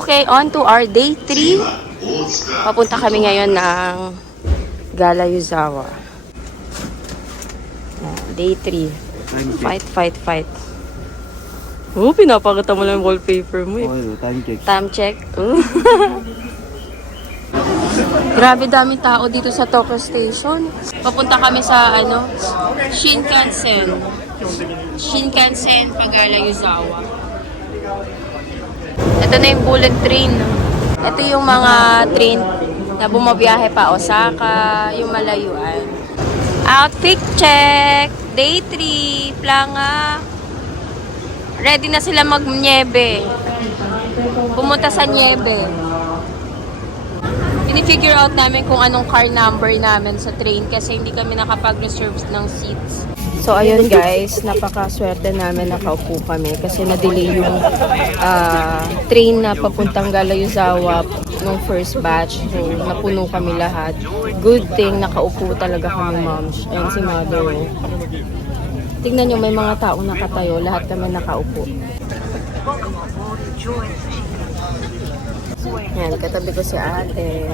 Okay, on to our day 3. Papunta kami ngayon ng Galayuzawa. Day 3. Fight, fight, fight. Oh, pinapakita mo lang yung wallpaper mo eh. Time check. Time check. Grabe daming tao dito sa Tokyo Station. Papunta kami sa Shinkansen. Shinkansen Galayuzawa. Ito na yung bullet train. Ito yung mga train na bumabiyahe pa Osaka, yung malayuan. Outfit check! Day 3, planga. Ready na sila mag-niebe. Pumunta sa niebe. Pinifigure out namin kung anong car number namin sa train kasi hindi kami nakapag-reserve ng seats. So ayun guys, napakaswerte namin nakaupo kami kasi na-delay yung train na papuntang Galayuzawa nung first batch. So napuno kami lahat. Good thing nakaupo talaga kami, ma'am. Ayan si mother. Tingnan nyo, may mga tao nakatayo. Lahat kami nakaupo. Yan, katabi ko si ate.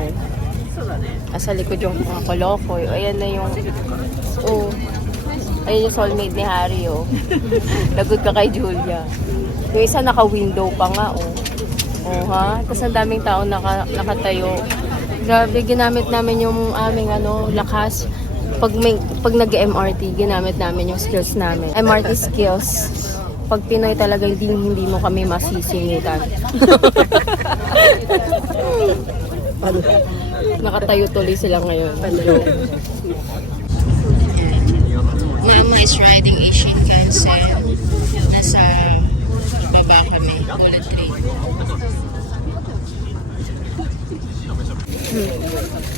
Sa likod yung mga kolokoy. Ayan na yung... Oh, ayan yung soulmate ni Harry, oh. Lagot ka kay Julia. Yung isa naka-window pa nga, oh. Oh, ha? Tapos ang daming tao nakatayo. Grabe, ginamit namin yung aming lakas. Pag nag-MRT, ginamit namin yung skills namin. MRT skills. Pag Pinoy talaga, hindi mo kami masisingitan. Nakatayo tuloy sila ngayon. Mama is riding a Shinkansen. Nasa baba kami. Bullet train.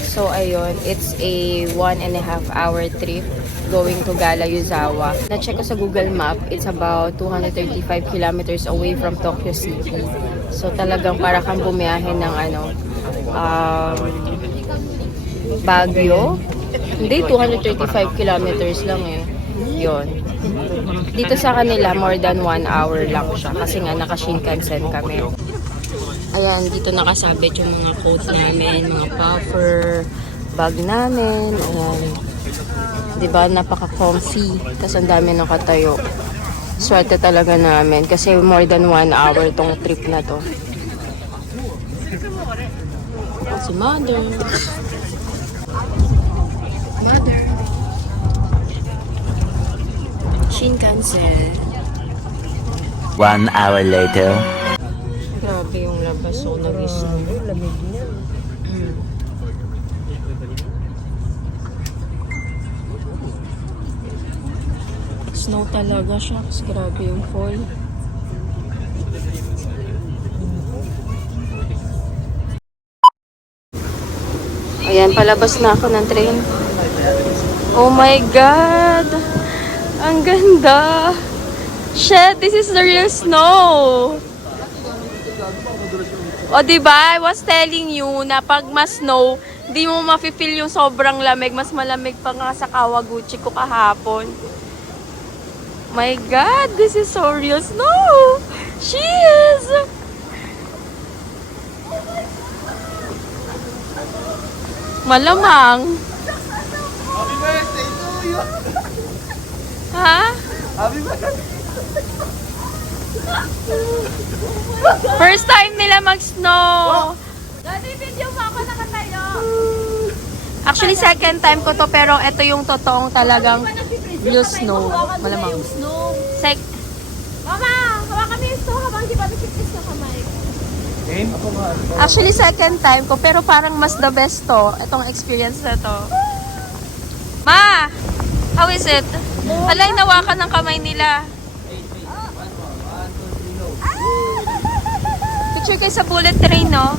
So ayun, it's a 1.5 hour trip going to Galayuzawa. Na-check ko sa Google Map, it's about 235 kilometers away from Tokyo City. So talagang para kang bumiyahe ng Baguio. Hindi, 235 kilometers lang eh. Yun. Dito sa kanila, more than 1 hour lang siya kasi nga naka-Shinkansen kami. Ayan, dito nakasabit yung mga coat namin, mga puffer, bag namin. Ayan. Diba, napaka-comfy. Tapos ang dami nakatayo. Swerte talaga namin kasi more than 1 hour tong trip na to. Si mother. Mother. Shinkansen. 1 hour later. Grabe yung labas. So, nag-snow. Lamig niya. Snow talaga siya. Kasi grabe yung fall. Ayan, palabas na ako ng train. Oh my God! Ang ganda! Shit, this is the real snow! O diba, I was telling you na pag mas snow, di mo mafe-feel yung sobrang lamig. Mas malamig pa nga sa Kawaguchi ko kahapon. My God, this is so real snow! Cheers! Malamang. Happy birthday to you! Ha? Happy birthday! First time nila mag-snow. Dati video mo ako nakatayo. Actually, second time ko to, pero ito yung totoong talagang real snow. Malamang. Mama, hawakan mo yung snow habang di ba nagkikis na kamay. Actually, second time ko, pero parang mas the best to. Itong experience na to. Ma! How is it? Alay, nawakan ng kamay nila. Picture kayo sa bullet train, no?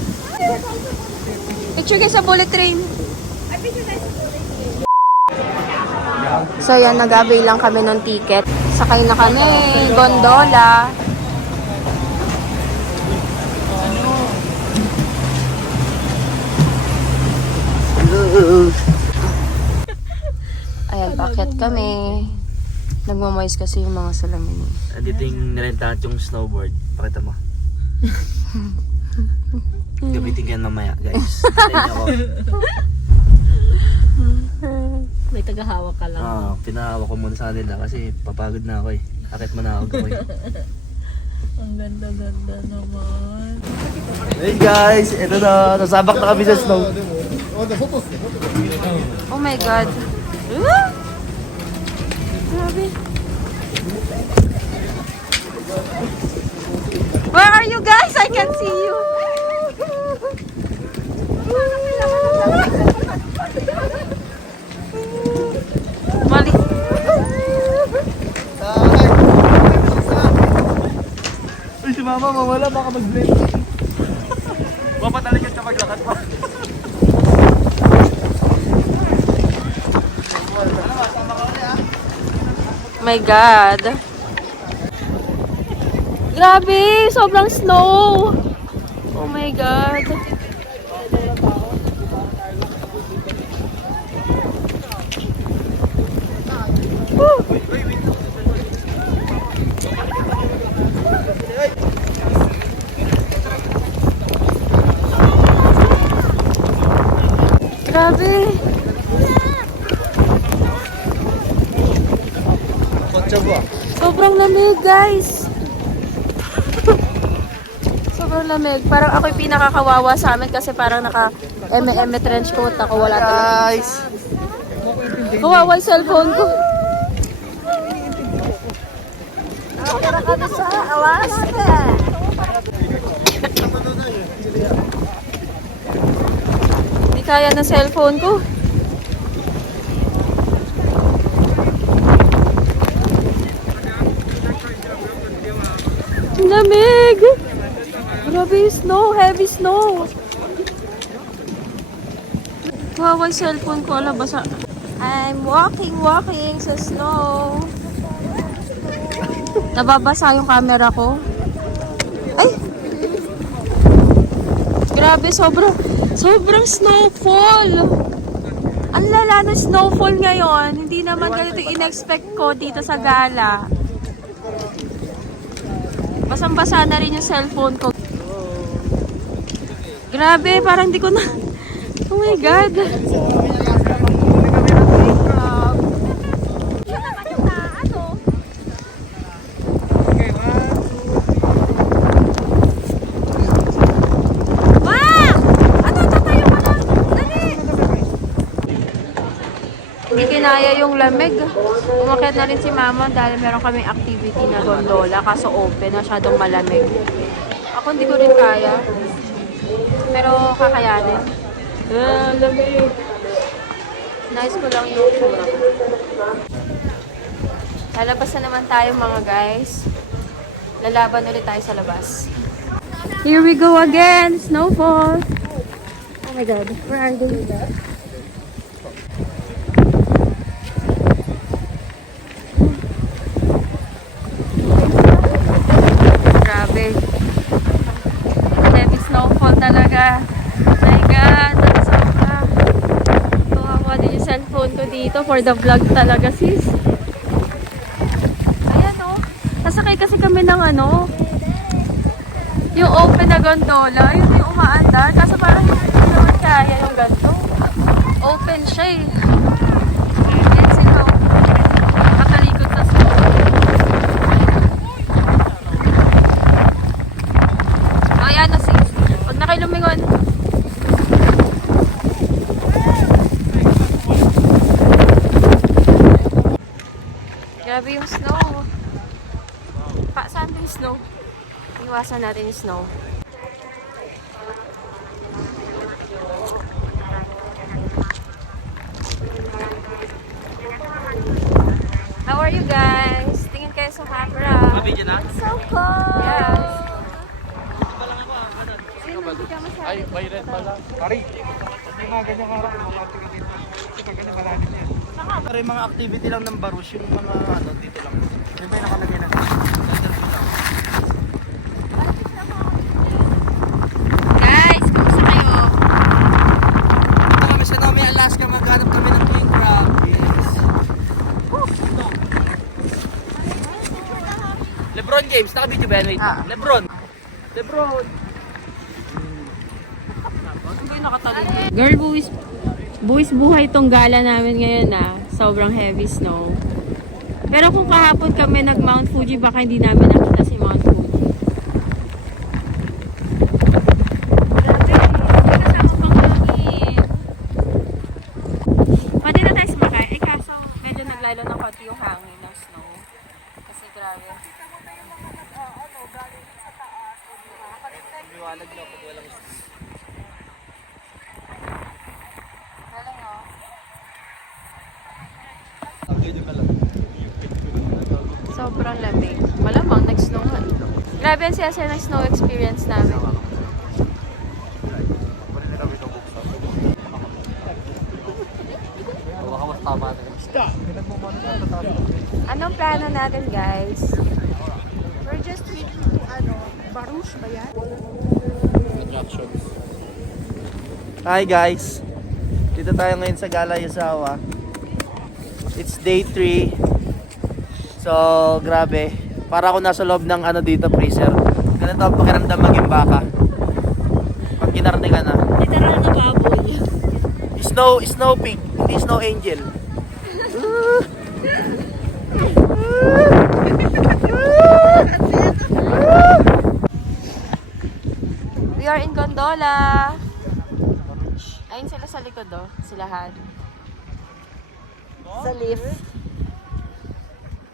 Picture kayo sa bullet train. So yan, nag-avail lang kami ng ticket. Sakay na kami, gondola. Ayan, bakit kami? Nagmamoist kasi yung mga salamin. Andito yung nirentahan yung snowboard. Pakita mo. Gamitin yan mamaya, guys. Tayo ako. May tagahawak ka lang. Pinahawak ko muna sa kanila kasi papagod na ako eh. Akit manawag ako eh. Ang ganda-ganda naman. Hey guys, ito na. Nasabak na kami sa snow. Oh my God. Grabe. Where are you guys? I can see you. Mali. Uy, si mama mawala, baka mag-blend. Papatalik siya maglakad pa. My God. Grabe, sobrang snow. Oh my God. Woo! Grabe. Kotse ba? Sobrang lamig, guys. Sobrang lamig. Parang ako'y pinakakawawa sa amin kasi parang naka eme trench coat ako. Wala talaga. Guys! Kawawa yung cellphone ko. Tara kami sa awas. Hindi kaya ng cellphone ko. Lamig! Grabe yung snow, heavy snow. Kawawa yung cellphone ko, ala basa. I'm walking sa snow. Nababasa yung camera ko. Ay! Grabe, sobrang snowfall. Ang lala ng snowfall ngayon. Hindi naman ganito in-expect ko dito sa gala. Basang-basa na rin yung cellphone ko. Grabe, parang di ko na... Oh my God. Hindi kinaya yung lamig. Umakyat na rin si mama dahil meron kaming activity na gondola kaso open, masyadong malamig. Ako hindi ko rin kaya. Pero kakayanin. Lamig. Nice ko lang yung tsura ko. Lalabas na naman tayo mga guys. Lalaban ulit tayo sa labas. Here we go again! Snowfall! Oh my God, where are they? Grabe. Heavy snowfall talaga. My God, sobra. Kawawa din yung cellphone ko dito for the vlog talaga sis. Ayan o. Sasakay kasi kami ng ano, yung open na gondola. Yun yung umaandar. Kaso parang hindi naman kaya yung ganito. Open siya eh. Ayan sila. Nakalikot na sila. Ayan na sis. Huwag na kayo lumingon. Grabe yung snow. Saan yung snow? Iwasan natin yung snow. How are you guys? Tingin kayo sa camera. Mabigyan na? So cold! Yes. Ay, may red pala. Pari, may mga ganyang harap. Mga activity. Kasi ganyan malalim yan. Pero yung mga activity lang ng Baruch, yung mga ano, dito lang. Yung ba yung nakalagay na? Guys, kumusta kayo? Ito kami sa Nome, Alaska. Maghanap kami ng king crab. Lebron James, naka-video ba yan? Wait. Lebron. Lebron! Girl, buwis buhay tong gala namin ngayon Sobrang heavy snow. Pero kung kahapon kami nag-Mount Fuji, baka hindi namin nakita si Mount Fuji. Pwede na tayo sumakay. Kaso medyo naglalo ng konti yung hangin ng snow. Kasi grabe. Liwanag na pag walang snow. Galing oh. Sobrang lamig. Malamang nag-snow nga. Grabe ang siya ng snow experience namin. Anong plano natin, guys? We're just waiting to, Baruch ba yan? Hi guys! Dito tayo ngayon sa Gala Yuzawa. It's day 3. So, grabe. Para ako nasa loob ng dito, freezer. Ganito ang pakiramdam maging baka. Pag kinarne ka na. Literal na baboy. Snow pig, hindi snow angel. We are in gondola. Ayun sila sa likod silahan. Sa lift.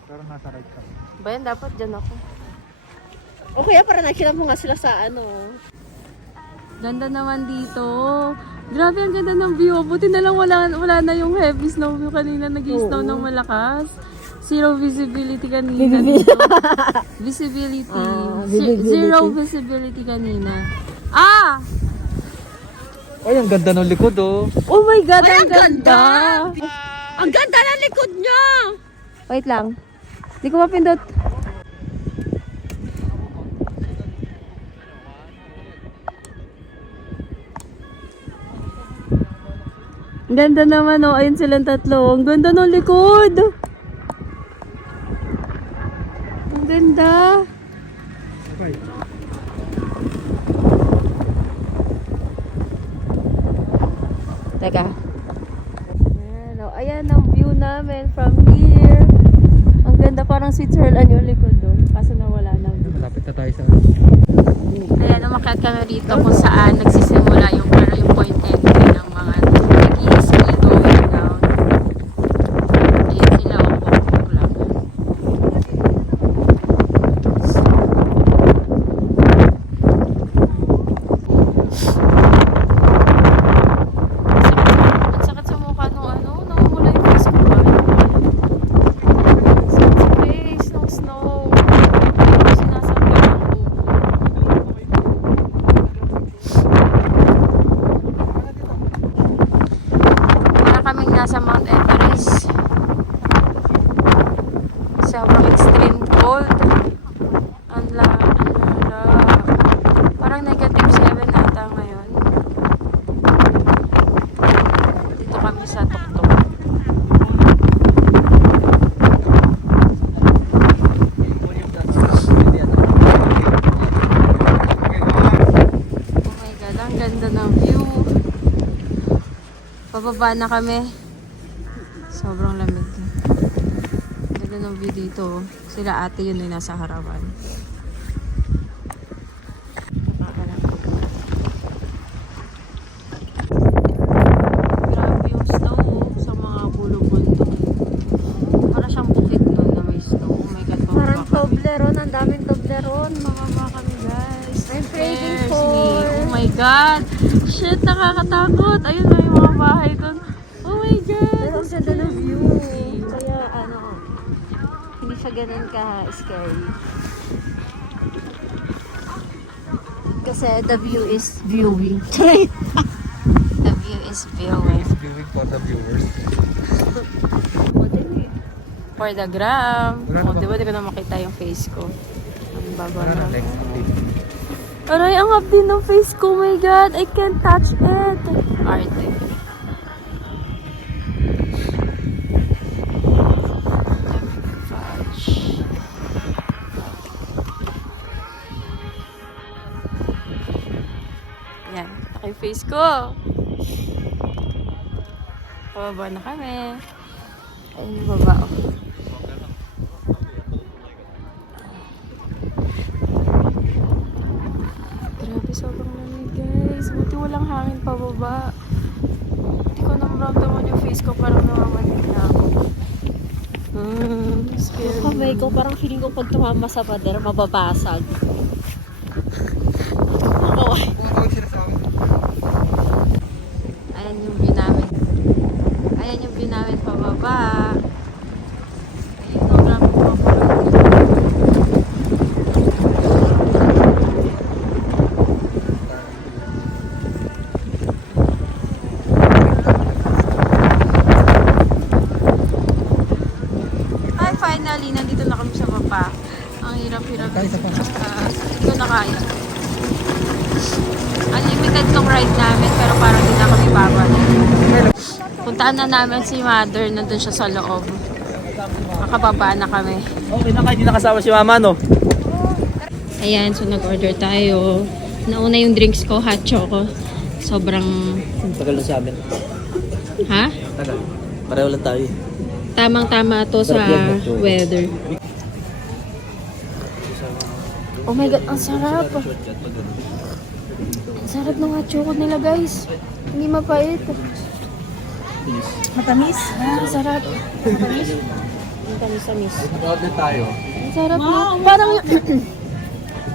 Pero nasa right ka. Ba yan, dapat dyan ako. O kaya para nakita mo nga sila sa Ganda naman dito. Grabe, ang ganda ng view. Buti na lang wala na yung heavy snow view kanina. Nag-snow ng malakas. Zero visibility kanina dito. Visibility. Zero visibility kanina. Ah! Ay, ang ganda ng likod Oh my God, ang ganda! Ang ganda ng likod niya! Wait lang. Hindi ko mapindot. Ang ganda naman ayun silang tatlo. Ang ganda ng likod. Ang ganda. Teka. Ayan ang view namin from here. Ang ganda, parang Switzerland yung likod doon. Kaso nawala na. Malapit na tayo sa Ayan, umakyat kami dito kung saan nagsisimula yung point entry ng mga nag-i-ski going down. Ayan sila, bukbuk lang. Ang sakit sa mukha nung namumula yung face ko ba? Ang sakit sa face nung snow. Sinasakyan ang buko. Para kaming nasa Mount Everest. Sobrang extreme cold. Ang lala. Parang -7 ata ngayon. Dito kami sa tuktok. Oh my God, ang ganda ng view. Pababa na kami. Sobrang lamig. Ganda ng view dito. Sila ate yun ay nasa harapan. Grabe yung snow sa mga bulong-bundok. Para siyang bukid nun na may snow. Oh my God, Parang pababa kami. Toblerone, ang daming Toblerone. Pababa kami, guys. I'm craving Seriously. for... Oh my God. Shit, nakakatakot. Ayun na yung mga bahay dun. Oh my God. Pero ang ganda ng view. Kaya hindi siya ganun ka-scary. Kasi the view is viewing. The view is viewing. viewing for the viewers. For the gram. Wala na ba? Diba di ko na makita yung face ko. Ang baba na. Next activity. Aray, ang up din ng face ko. Oh my God. I can't touch it. Arte. face ko. Pababa na kami. Ayun, baba. Oh. Grabe, sobrang lamig guys. Buti walang hangin pababa. Hindi ko na maramdaman yung face ko. Parang namamanid na ako. Scary. Kamay ko, parang feeling ko pag tumama sa pader, mababasag. Ayan yung view namin. Ayan yung view namin pababa. Ayun, sobrang pababa. Ay, finally, nandito na kami sa baba. Ang hirap-hirap. Ito na kaya. Unlimited tong ride namin, pero parang hindi na kami babalik. Puntaan na namin si mother, nandun siya sa loob. Makababa na kami. Okay na kayo, hindi nakasama si mama, no? Ayan, so nag-order tayo. Nauna yung drinks ko, hot choco. Sobrang... Tagal na sa amin. Ha? Tagal. Pareho lang tayo. Tamang-tama to sa weather. Oh my God, ang sarap. Ang sarap ng hot chocolate nila, guys. Hindi mapait. Matamis? Ang sarap. Matamis. Ang tamis-tamis. Order tayo. Ang sarap na.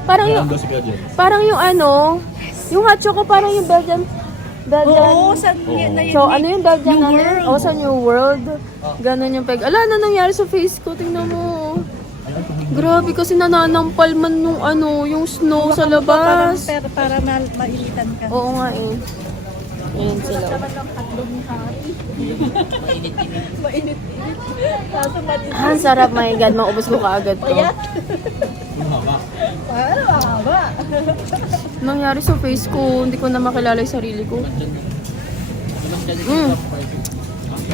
Parang yung... parang yung ano, yung hot chocolate parang yung Belgian. Oo, sa yun na yun. So, ano yung Belgian New natin? World. O, sa New World. Ganon yung peg. Ala, na nangyari sa face ko? Tingnan mo. Grabe kasi nananampal man yung ano, yung snow sa labas. Para mainitan ka. Oo nga eh. Ayan sila. Mainit-init. Kaso mainit. Ah, ang sarap, my God. Maubos ko kaagad to. Para mahaba. Nangyari sa face ko, hindi ko na makilala yung sarili ko.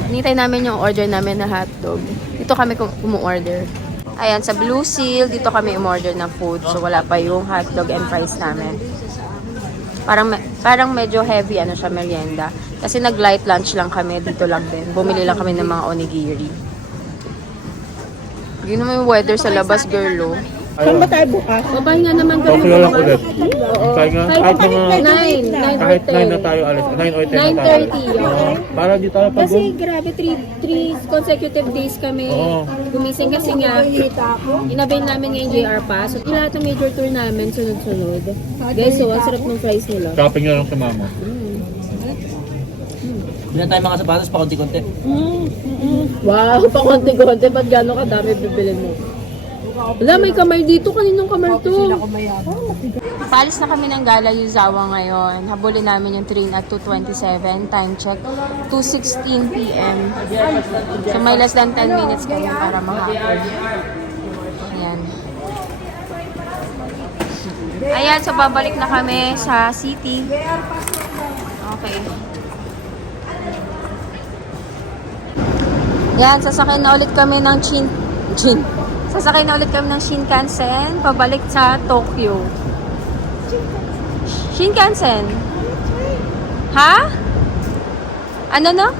Hinintay namin yung order namin na hotdog. Dito kami umu-order. Ayan, sa Blue Seal, dito kami umorder ng food. So, wala pa yung hotdog and fries namin. Parang medyo heavy, ano siya, merienda. Kasi nag-light lunch lang kami, dito lang din. Bumili lang kami ng mga onigiri. Yun naman yung weather sa labas, girl, oh. Saan ba tayo bukas? Babae nga naman kami. Okay lang ulit. Oo. Kahit nga, kahit mga, 9 kahit 9 na 9 tayo alis, 9 or 10 na tayo alis. 9:30, oo. Para di tayo pag Kasi grabe, 3 consecutive days kami Oo. gumising kasi nga inabail namin ngayon JR Pass. So, lahat ng major tour namin sunod-sunod. Guys, so ang sarap ng price nila. shopping na lang sa mama. Bilang tayo mga sapatos pa konti-konti. Wow, pa konti-konti. Ba't gano'n kadami bibilin mo? Wala, may kamay dito. Kaninong kamay to? Paalis na kami ng Gala Yuzawa ngayon. Habulin namin yung train at 2:27. Time check, 2:16 p.m. So may less than 10 minutes kami para makapag. Ayan. Ayan, so babalik na kami sa city. Okay. Yan, sasakay na ulit kami ng Sasakay na ulit kami ng Shinkansen, pabalik sa Tokyo. Shinkansen? Ha? Ano no?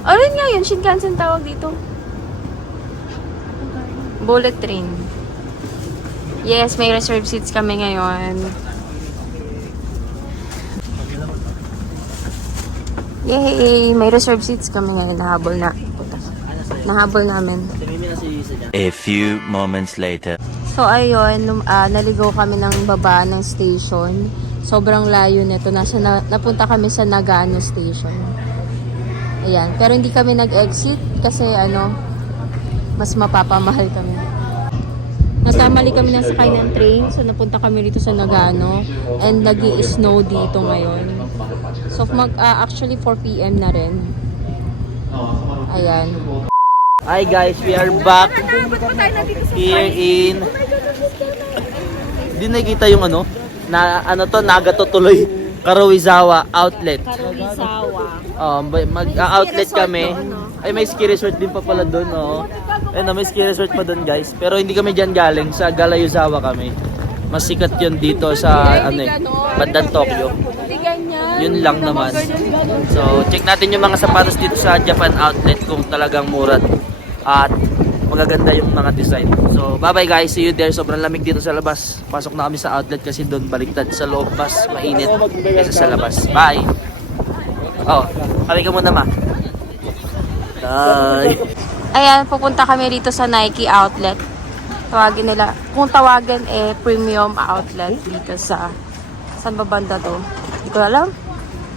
O rin nga yun, Shinkansen tawag dito. Bullet train. Yes, may reserved seats kami ngayon. Yay! May reserved seats kami ngayon. Nahabol namin. A few moments later. So ayun, naligaw kami ng baba ng station. Sobrang layo nito. Napunta kami sa Nagano station. Ayan. Pero hindi kami nag-exit kasi mas mapapamahal kami. Natamali kami ng sakay ng train. So napunta kami dito sa Nagano. And nag-i-snow dito ngayon. So actually 4 p.m. na rin. Ayan. Hi guys, we are back here in... Hindi nakikita yung Nagato tuloy. Karuizawa Outlet. Mag-outlet kami. Ay, may ski resort din pa pala doon, oh. Ayun, may ski resort pa doon, guys. Pero hindi kami dyan galing, sa Galayuzawa kami. Mas sikat yun dito sa bandang Tokyo. Yun lang naman. So, check natin yung mga sapatos dito sa Japan Outlet kung talagang mura at magaganda yung mga design. So, bye-bye guys. See you there. Sobrang lamig dito sa labas. Pasok na kami sa outlet kasi doon baliktad. Sa loob mas mainit kaysa sa labas. Bye! Oh, kami ka muna ma. Bye! Ayan, pupunta kami rito sa Nike outlet. Tawagin nila, kung tawagin premium outlet dito sa saan ba banda to? Hindi ko alam.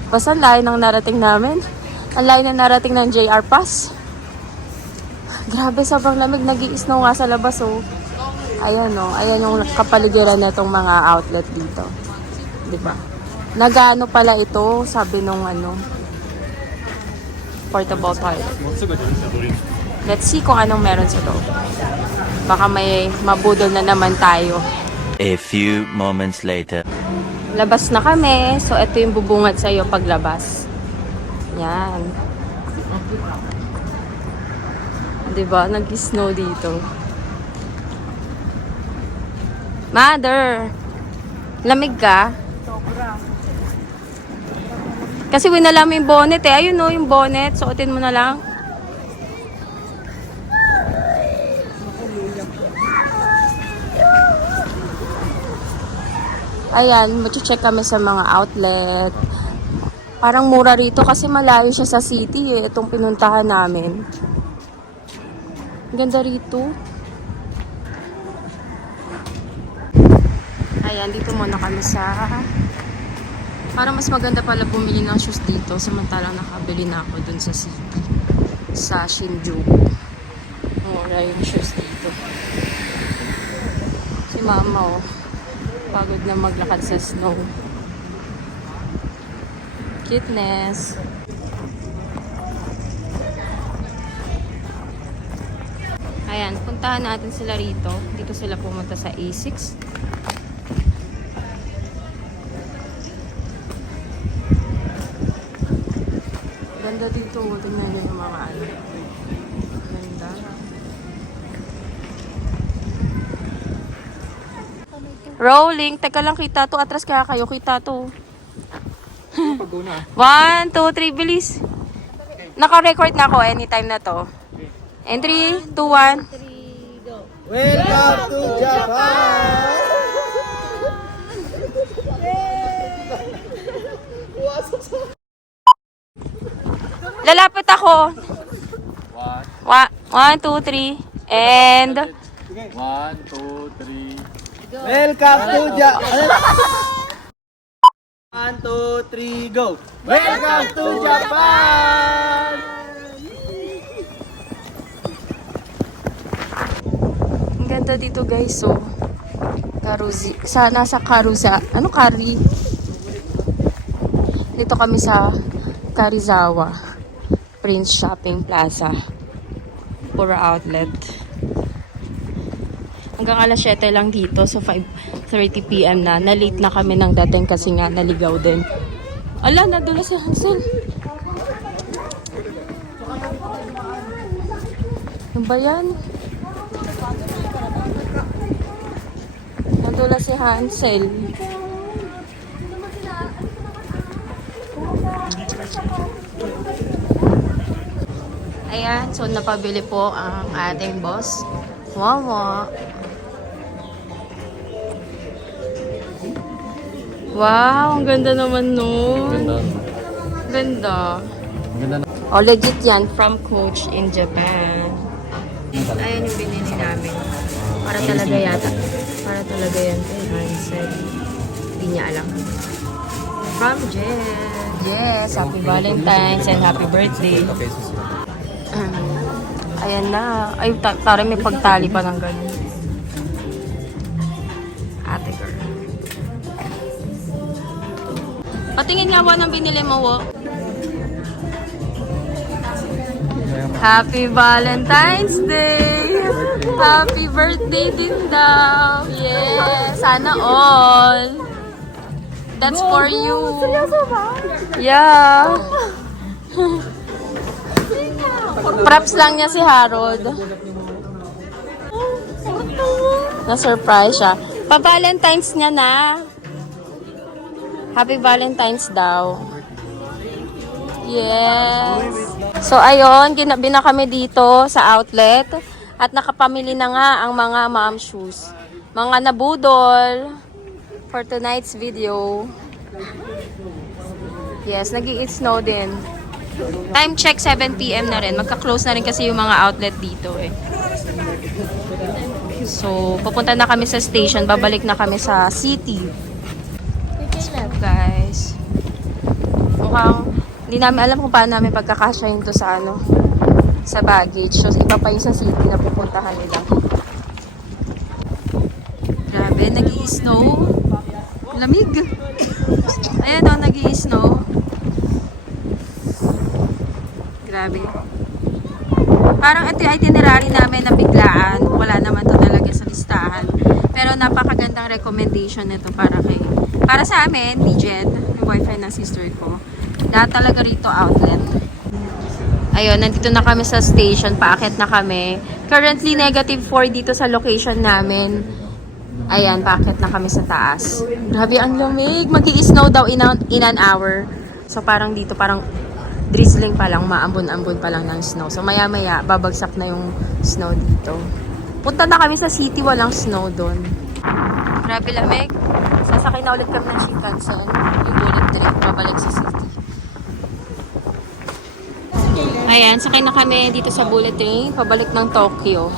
Basta ang layo ng narating namin. Ang layo na narating ng JR Pass. Grabe, sobrang lamig. Nag-i-snow nga sa labas, oh. Ayan, oh. Ayan yung kapaligiran na itong mga outlet dito. Diba? Nagano pala ito, sabi nung portable toilet. Let's see kung anong meron sa loob. Baka may mabudol na naman tayo. A few moments later. Labas na kami. So, ito yung bubungad sa'yo paglabas. Yan. Diba? Nag-snow dito. Mother! Lamig ka? Kasi winala mo yung bonnet eh. Ayun no, yung bonnet. Suotin mo na lang. Ayan, mag-check kami sa mga outlet. Parang mura rito kasi malayo siya sa city eh. Itong pinuntahan namin. Ganda rito. Ayan, dito muna kami sa... Parang mas maganda pala bumili ng shoes dito. Samantalang nakabili na ako dun sa city. Sa Shinjuku. Mura yung shoes dito. Si mama oh. Pagod na maglakad sa snow. Cuteness. Ayan, puntahan natin sila rito. Dito sila pumunta sa A6. Ganda dito. Tingnan nyo yung mga Ganda. Rolling. Teka lang, kita to. Atras kaya kayo. Kita to. 1, 2, 3, bilis. Naka-record na ako anytime na to. And 3, 2, 1. Welcome to Japan! Lalapit ako. 1, 2, 3. And... 1, 2, 3. Welcome to Japan! 1, 2, 3, go! Welcome to Japan! Ang ganda dito guys, so. Nasa Karuza. Ano Kari? Dito kami sa Karizawa Prince Shopping Plaza. Pura outlet. Hanggang alas 7 lang dito. So 5:30 PM na. Na-late na kami ng dating kasi nga naligaw din. Ala, nadula si Hansel. Ano ba yan? Nadula si Hansel. Ayan, so napabili po ang ating boss. Wawa. Wow, ang ganda naman nun. Ganda. Oh, legit yan. From Coach in Japan. Ayan yung binili namin. Para talaga yata. Para talaga yan kay Hansel. Hindi niya alam. From Jen. Yes, happy Valentine's and happy birthday. Ayan na. Ay, tara may pagtali pa ng ganun. Ate girl. Patingin nga ba ng binili mo, wo? Happy Valentine's Day! Happy birthday din daw! Yes! Sana all! That's for you! Seryoso ba? Yeah! Props lang niya si Harold. Na-surprise siya. Pa-Valentine's niya na. Happy Valentine's daw. Yes. So, ayun, ginabi na kami dito sa outlet. At nakapamili na nga ang mga mom shoes. Mga nabudol for tonight's video. Yes, nag-i-it snow din. Time check, 7 p.m. na rin. Magka-close na rin kasi yung mga outlet dito eh. So, pupunta na kami sa station. Babalik na kami sa city. So, guys. Mukhang, hindi namin alam kung paano namin pagkakasyahin to sa ano, sa baggage. So, iba pa yung sa city na pupuntahan nila. Grabe, nag-i-snow. Lamig. Ayan o, nag-i-snow. Grabe. Parang ito yung itinerary namin na biglaan. Wala naman to talaga sa listahan. Pero napakagandang recommendation nito para sa amin, ni Jed, yung boyfriend ng sister ko. Lahat talaga rito outlet. Ayun, nandito na kami sa station. Paakit na kami. Currently, -4 dito sa location namin. Ayan, paakit na kami sa taas. Grabe, ang lamig. Mag-i-snow daw in an hour. So, parang dito, parang drizzling pa lang, maambon-ambon pa lang ng snow. So, maya-maya, babagsak na yung snow dito. Punta na kami sa city, walang snow doon. Grabe, lamig. Sasakay na ulit kami ng Shinkansen. Yung bullet train, babalik sa city. Ayan, sakay na kami dito sa bullet train, pabalik ng Tokyo.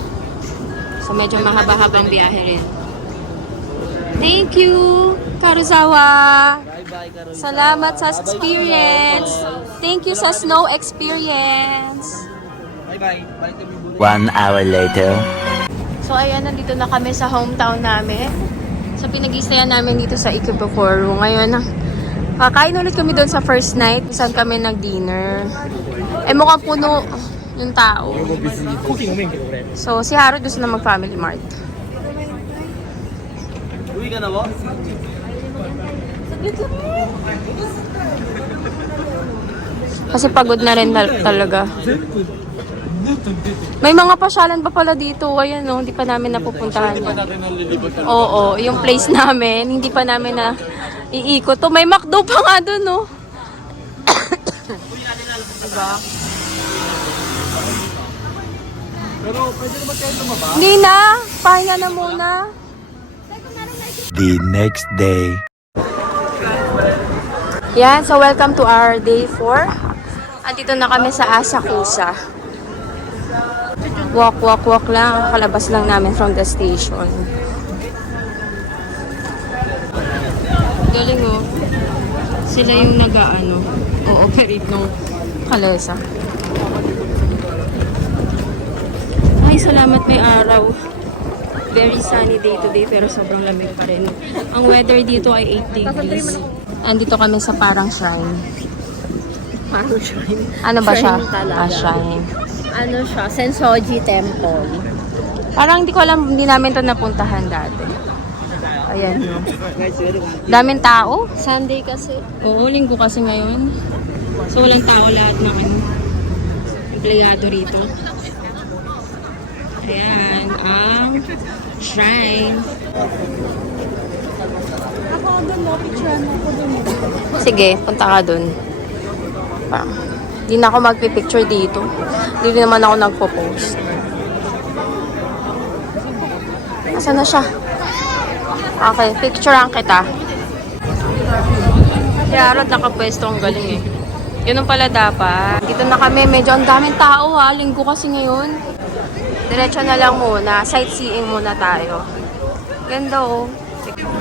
So, medyo mahaba-habang biyahe rin. Thank you, Karuzawa! Bye-bye, Karol. Salamat sa experience! Thank you sa snow experience! Bye-bye. Bye to me. 1 hour later. So, ayan, nandito na kami sa hometown namin. So, pinag-istayan namin dito sa Ikebukuro. Ngayon, kakain ulit kami doon sa first night. Saan kami nag-dinner. Eh, mukhang puno yung tao. So, si Haro gusto na mag-family mart. Uwi ka na ba? Kasi pagod na rin talaga. May mga pasyalan pa pala dito. Ayan, no, hindi pa namin napupuntahan yan. Oo, yung place namin, hindi pa namin na iikot. To, may McDo pa nga doon, no? Diba? Pero pwede naman kayo lumaba. Hindi na. Pahinga na muna. The next day. Yan, so welcome to our day 4. Andito na kami sa Asakusa. Walk lang. Kalabas lang namin from the station. Galing oh. Sila yung o-operate ng kalesa. Ay, salamat may araw. Very sunny day today pero sobrang lamig pa rin. Ang weather dito ay 8 degrees. Andito kami sa parang shrine. Parang shrine. Ano ba siya? Shrine talaga. Shrine. Ano siya? Sensoji Temple. Parang hindi ko alam, hindi namin to napuntahan dati. Ayan. No. Daming tao. Sunday kasi. Oo, linggo kasi ngayon. So, walang tao lahat ng empleyado rito. Ayan, ang shrine. Sige, punta ka dun. Hindi na ako magpipicture dito. Hindi naman ako nagpo-post. Asan na siya? Okay, picturean kita. Si Arod nakapwesto, ang galing eh. Yun ang pala dapat. Dito na kami, medyo ang daming tao ha. Linggo kasi ngayon. Diretso na lang muna. Sightseeing muna tayo. Ganda oh.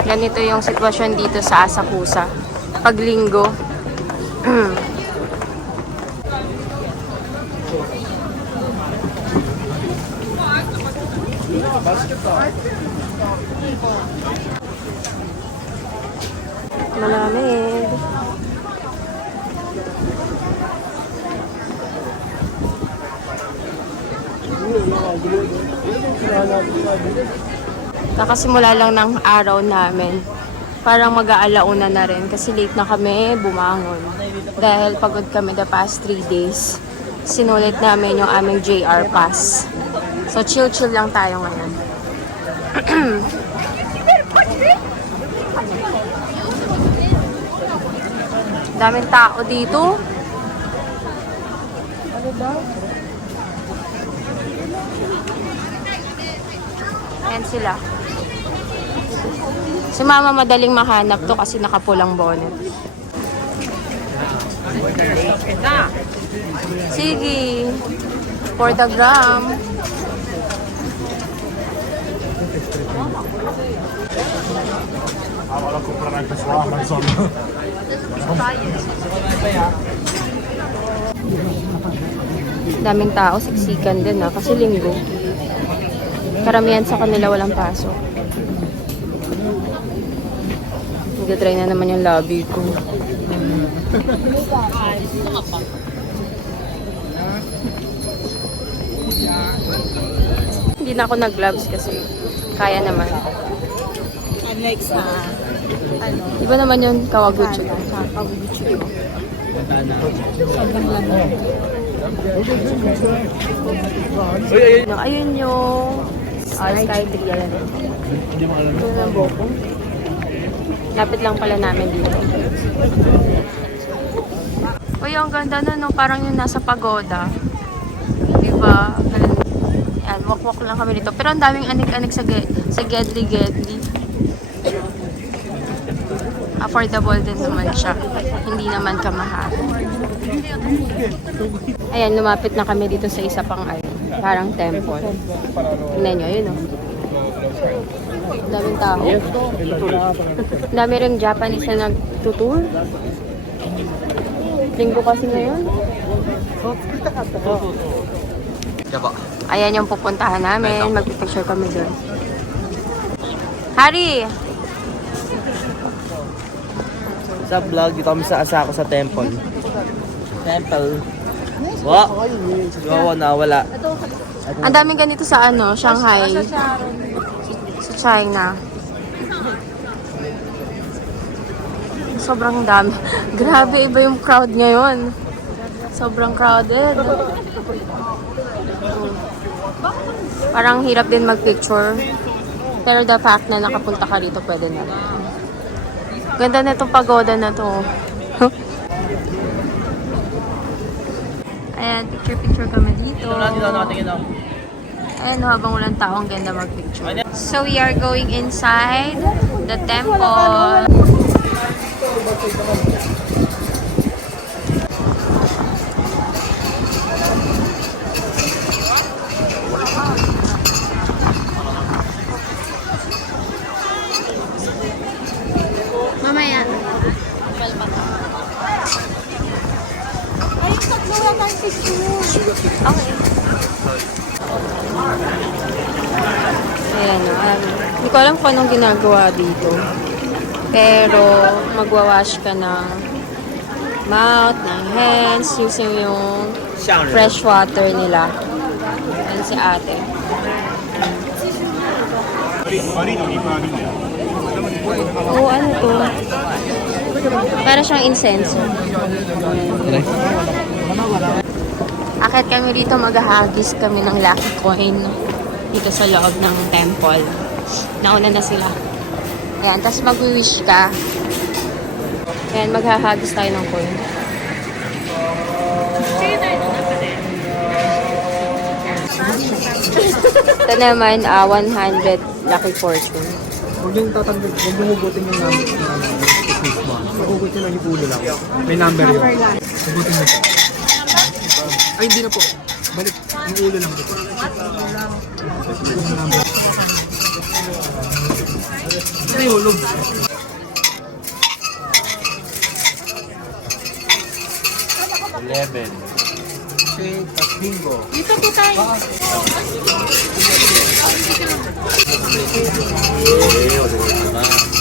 Ganito yung sitwasyon dito sa Asakusa. Pag linggo. Malamig. Kakasimula lang ng araw namin. Parang mag-aalauna na rin kasi late na kami bumangon. Dahil pagod kami the past 3 days. Sinulit namin yung aming JR pass. So chill-chill lang tayo ngayon. Daming tao dito. Ayan sila. Si Mama madaling mahanap to kasi nakapulang bonnet. Sige. For the gram. Wala ko para na sa Amazon. Daming tao, siksikan din kasi linggo. Karamihan sa kanila walang pasok. Nag-try na naman yung lobby ko. Hindi na ako nag-gloves kasi kaya naman. Unlike sa, Iba naman yung Kawaguchi. Kawaguchi. Ayun yung Sky Tree. Hindi mo alam. Ito ng Boko. Lapit lang pala namin dito. Uy, ang ganda na, no? Parang yung nasa pagoda. Diba? Yan, walk-walk lang kami dito. Pero ang daming anik-anik sa Gedli. Affordable din naman siya. Hindi naman kamahal. Ayan, lumapit na kami dito sa isa pang parang temple. Tingnan nyo, yun, oh. Daming tao. Dami rin Japanese na nagtutour. Linggo kasi ngayon. Ayan yung pupuntahan namin. Magpipicture kami doon. Hari! Sa vlog, dito kami sa Asako sa temple. Wow! Nawala. Ang daming ganito sa Shanghai. Sa China. Sobrang dami. Grabe, iba yung crowd ngayon. Sobrang crowded. Parang hirap din mag-picture. Pero the fact na nakapunta ka rito, pwede na. Ganda na itong pagoda na to. Ayan, picture kami dito. Ayan, habang walang tao, ang ganda mag-picture. So, we are going inside the temple. Mamaya. Ay, tatlo na tayong picture. Okay. Ayan, hindi ko alam kung anong ginagawa dito. Pero, magwawash ka ng mouth, ng hands, using yung fresh water nila. Ayan si ate. Oo, ano to? Para siyang incense. Akit kami dito, maghahagis kami ng lucky coin dito sa loob ng temple. Nauna na sila. Ayan, tapos mag-wish ka. Ayan, maghahagis tayo ng coin. Ito naman, 100 lucky fortune. Huwag yung tatanggal, huwag yung hugutin yung number ng face mo. Magugot nyo lang yung ulo lang. May number yun. Hugutin nyo po. Ay, hindi na po. Balik, yung ulo lang dito. Ito yung hulog. Okay, tas bingo. Dito po tayo.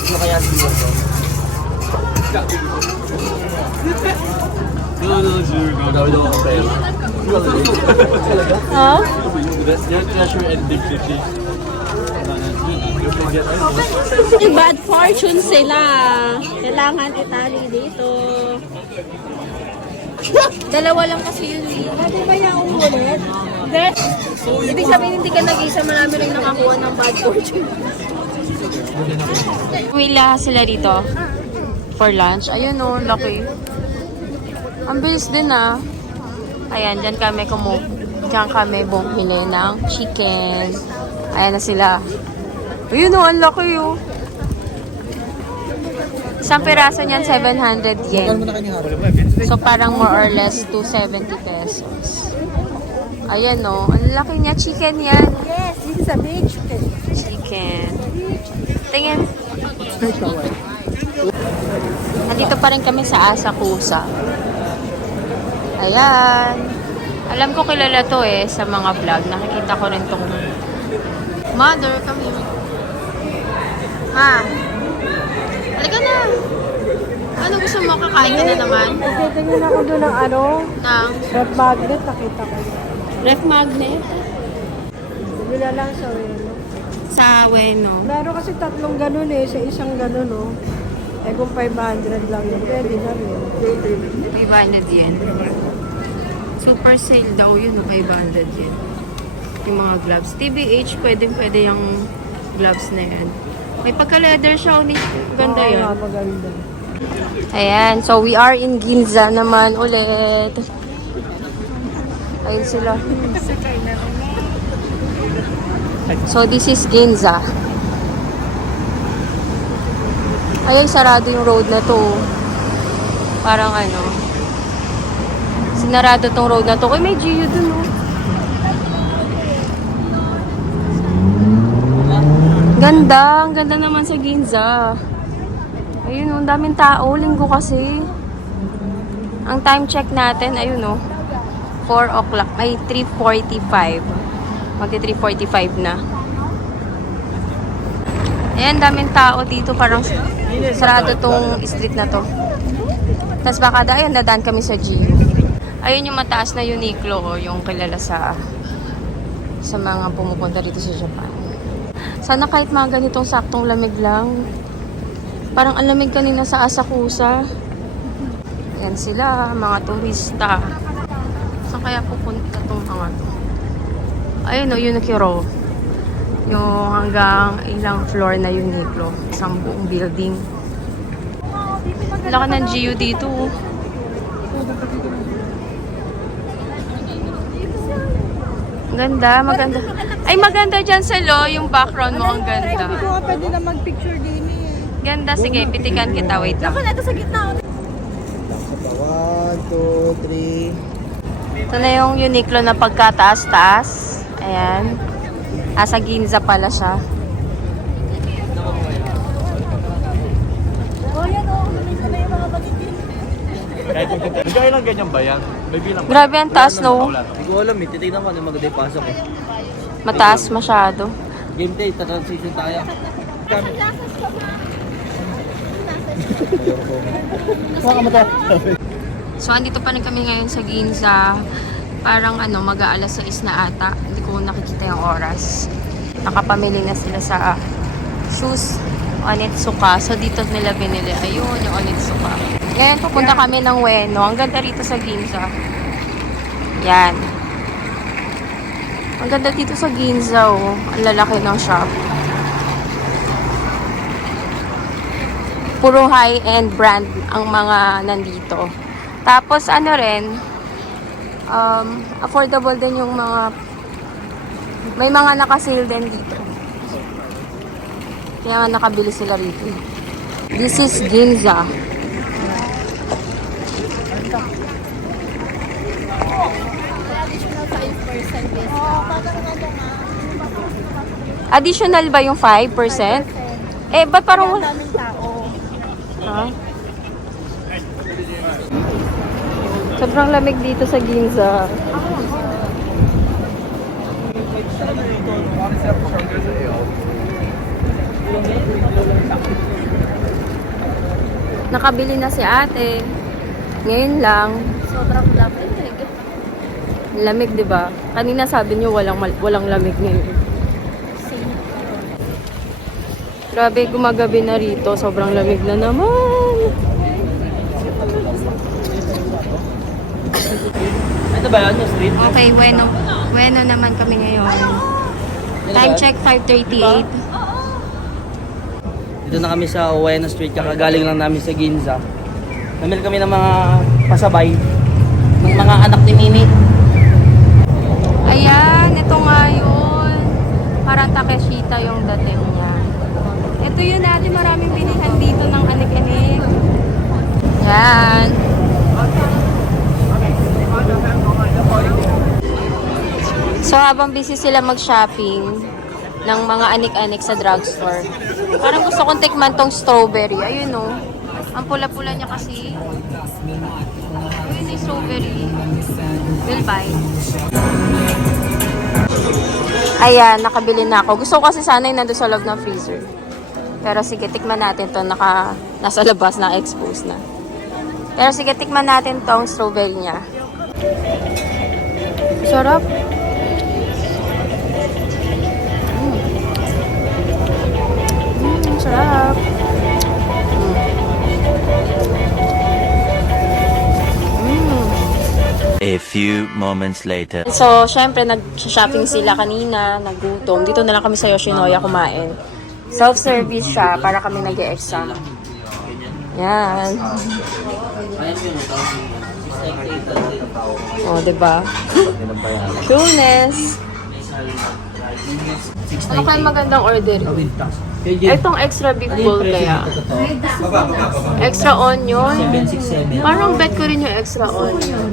Ano kaya siguro to? Oh? Bad fortune sila. Kailangan itali dito. Dalawa lang kasi yun. Pwede ba yung umulit? Ibig sabihin hindi ka nag-isa, marami rin nakakuha ng bad fortune. Umila sila dito for lunch. Ayun o, laki. Ang bilis din ah. Ayan, dyan kami bumili ng chicken. Ayan na sila. Ayun oh, ang laki oh. Isang piraso niyan, 700 yen. So, parang more or less 270 pesos. Ayan oh, ang laki niya. Chicken yan. Yes, this is a big chicken. Chicken. Tingin. Nandito pa rin kami sa Asakusa. Ayan. Alam ko kilala to eh sa mga vlog. Nakikita ko rin tong mother, come here. Ha? Halika na. Ano gusto mo? Kakain ka na naman? Tingnan ako doon ng ano, Ng ref magnet, nakita ko. ref magnet? Bumila lang sa Ueno. Sa Ueno. Meron kasi tatlong ganun eh, sa isang ganun oh. Eh kung 500 lang yun, pwede na rin. 500 yen. Super sale daw yun, 500 yen. Yung mga gloves. TBH, pwede yung gloves na yan. May pagka-leather siya, ganda Oo, yan. nga, maganda. Ayan, so we are in Ginza naman ulit. Ayun sila. So this is Ginza. Ayun, sarado yung road na to. Parang ano, sinarado tong road na to. Uy, may Gio dun oh. Ganda, ang ganda naman sa Ginza. Ayun oh, ang daming tao, linggo kasi. Ang time check natin, ayun oh, 4 o'clock, ay 3:45. Magti 3:45 na. Ayan, daming tao dito, parang sarado tong street na to. Tapos baka ayun, dadaan kami sa Gio. Ayun yung mataas na Uniqlo, oh, yung kilala sa mga pumupunta dito sa Japan. Sana kahit mga ganitong saktong lamig lang. Parang ang lamig kanina sa Asakusa. Yan sila, mga turista. Saan kaya pupunta itong mga to? Ayun o, Uniqlo. Yung hanggang ilang floor na Uniqlo. Isang buong building. Laki ng Gio dito. Ganda, maganda. Ay, maganda dyan sa yung background mo, ang ganda. Hindi ko nga pwede na mag-picture din eh. Ganda, sige, pitikan kita, wait lang. Ito sa gitna. 1, 2, 3. Ito na yung Uniqlo na pagkataas-taas. Ayan. Sa Ginza pala siya. Oh, yan oh. Ito na yung mga magiging. Bigay lang ganyan ba yan? May bilang ba? Grabe ang taas, no? Hindi ko alam eh. Titignan ko ano yung maganda yung pasok eh. Mataas masyado. Game day, transition tayo. So, andito pa rin kami ngayon sa Ginza. Parang mag-aalas 6 na ata. Hindi ko nakikita yung oras. Nakapamili na sila sa shoes, Onitsuka. So, dito nila binili. Ayun, yung Onitsuka. Ngayon, pupunta kami ng Ueno. Ang ganda rito sa Ginza. Yan. Ang ganda dito sa Ginza, oh. Ang lalaki ng shop. Puro high-end brand ang mga nandito. Tapos, affordable din yung may mga naka-sale din dito. Kaya nga nakabili sila rito. This is Ginza. Additional ba yung 5%? Eh, ba't parang... Daming tao. Ha? Sobrang lamig dito sa Ginza. Nakabili na si ate. Ngayon lang. Sobrang lamig. Lamig, di ba? Kanina sabi niyo walang lamig ngayon. Grabe, gumagabi na rito. Sobrang lamig na naman. Ito ba yan? Yung street? Okay, Ueno. Ueno naman kami ngayon. Time check, 5:38. Dito na kami sa Ueno Street. Kakagaling lang namin sa Ginza. Namili kami ng mga pasabay. nanganganak ni Mimi. Ayan, ito nga yun. Parang Takeshita yung dating niya. Ito yun natin, maraming bilihan dito ng anik-anik. Yan. So habang busy sila mag-shopping ng mga anik-anik sa drugstore, parang gusto kong tikman tong strawberry. Ayun o. Ang pula-pula niya kasi. Ayun yung strawberry. Will buy. Ayan, nakabili na ako. Gusto ko kasi sana yung nandun sa loob ng freezer. Pero sige, tikman natin to. Nasa labas, na-expose na. Pero sige, tikman natin tong strawberry niya. Sarap. Sarap. A few moments later. So, syempre, nag-shopping sila kanina, nagutom. Dito na lang kami sa Yoshinoya kumain. Self-service siya para kami nag-e-extra. Yan. O, diba? Coolness. Ano kaya magandang order? Itong extra beef bowl kaya. Extra onion. Parang bet ko rin yung extra onion.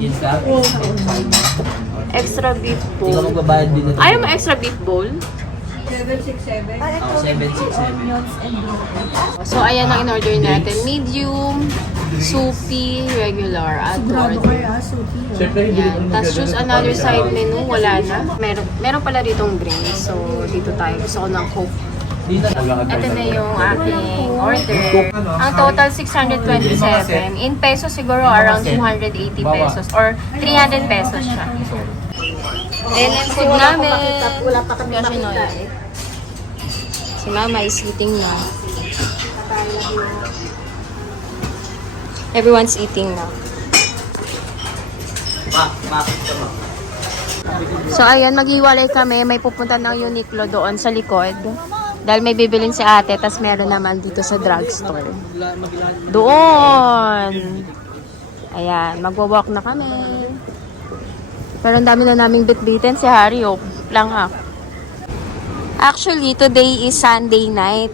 Extra beef bowl. Ayaw mo extra beef bowl? 767. So, ayan ang in-order natin. Medium, soupy, regular, at order. Yan. Tapos choose another side menu. Wala na. Meron pala ditong drinks. So, dito tayo. Gusto ko ng Coke. Ito na yung aking order. Ang total 627. In pesos siguro around 280 pesos or 300 pesos siya. And yung food namin, Yoshinoya. Si Mama is eating na. Everyone's eating na. So ayan, maghiwalay kami. May pupunta ng Uniqlo doon sa likod. Dahil may bibilin si ate, tas meron naman dito sa drugstore. Doon! Ayan, magwa-walk na kami. Pero ang dami na naming bit-bitin si Harry, oh. Lang ha. Actually, today is Sunday night.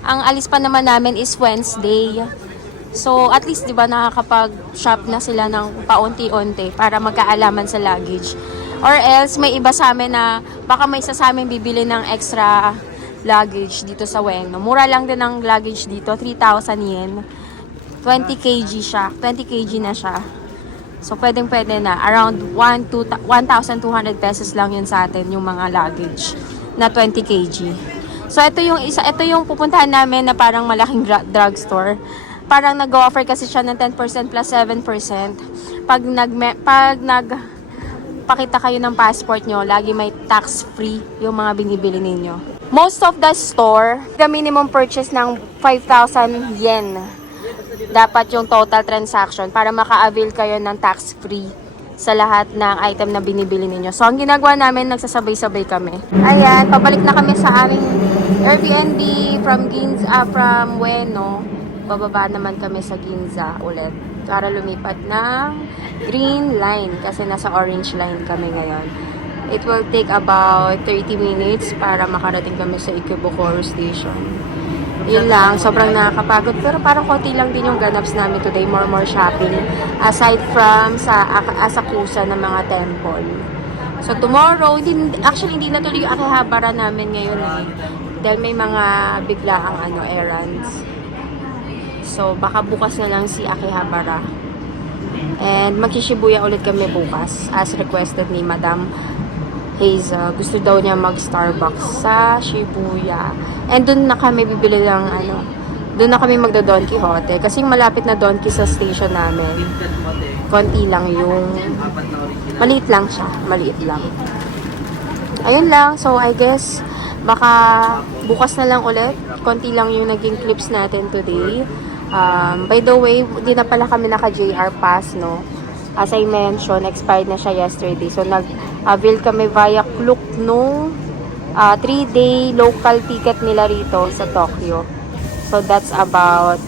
Ang alis pa naman namin is Wednesday. So, at least, di ba, nakakapag-shop na sila ng paunti-unti para magkaalaman sa luggage. Or else, may iba sa amin na baka may isa sa amin bibili ng extra luggage dito sa Ueno. Mura lang din ang luggage dito, 3,000 yen. 20 kg siya. 20 kg na siya. So, pwedeng-pwede na. Around 1,200 pesos lang yun sa atin, yung mga luggage na 20 kg. So, ito yung pupuntahan namin na parang malaking drugstore. Parang nag-offer kasi siya ng 10% plus 7%. Pag nagpakita kayo ng passport nyo, lagi may tax-free yung mga binibili ninyo. Most of the store, the minimum purchase ng 5,000 yen. Dapat yung total transaction para maka-avail kayo ng tax-free sa lahat ng item na binibili ninyo. So, ang ginagawa namin, nagsasabay-sabay kami. Ayan, pabalik na kami sa aming Airbnb from Ueno. Bababa naman kami sa Ginza ulit para lumipat ng green line kasi nasa orange line kami ngayon. It will take about 30 minutes para makarating kami sa Ikebukuro Station. Yun lang, sobrang nakakapagod pero parang konti lang din yung ganaps namin today, more shopping aside from sa Asakusa ng mga temple. So tomorrow, actually hindi natuloy yung Akihabara namin ngayon dahil may mga biglaang errands. So baka bukas na lang si Akihabara. And mag-Shibuya ulit kami bukas as requested ni Madam Hazel. Gusto daw niya mag-Starbucks sa Shibuya. And doon na kami bibili ng doon na kami magdo-Don Quijote. Kasi malapit na Don Quijote sa station namin. Konti lang yung maliit lang siya. Maliit lang. Ayun lang. So I guess baka bukas na lang ulit. Konti lang yung naging clips natin today. By the way, hindi na pala kami naka-JR Pass, no? As I mentioned, expired na siya yesterday. So, nag-avail kami via Klook nung 3-day local ticket nila rito sa Tokyo. So, that's about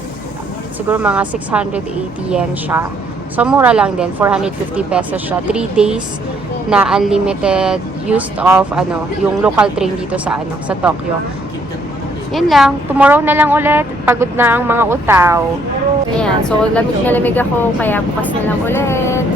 siguro mga 680 yen siya. So, So, mura lang din. 450 pesos siya. 3 days na unlimited use of yung local train dito sa sa Tokyo. Yan lang. Tomorrow na lang ulit. Pagod na ang mga utaw. Ayan. So, lamig na lamig ako. Kaya bukas na lang ulit.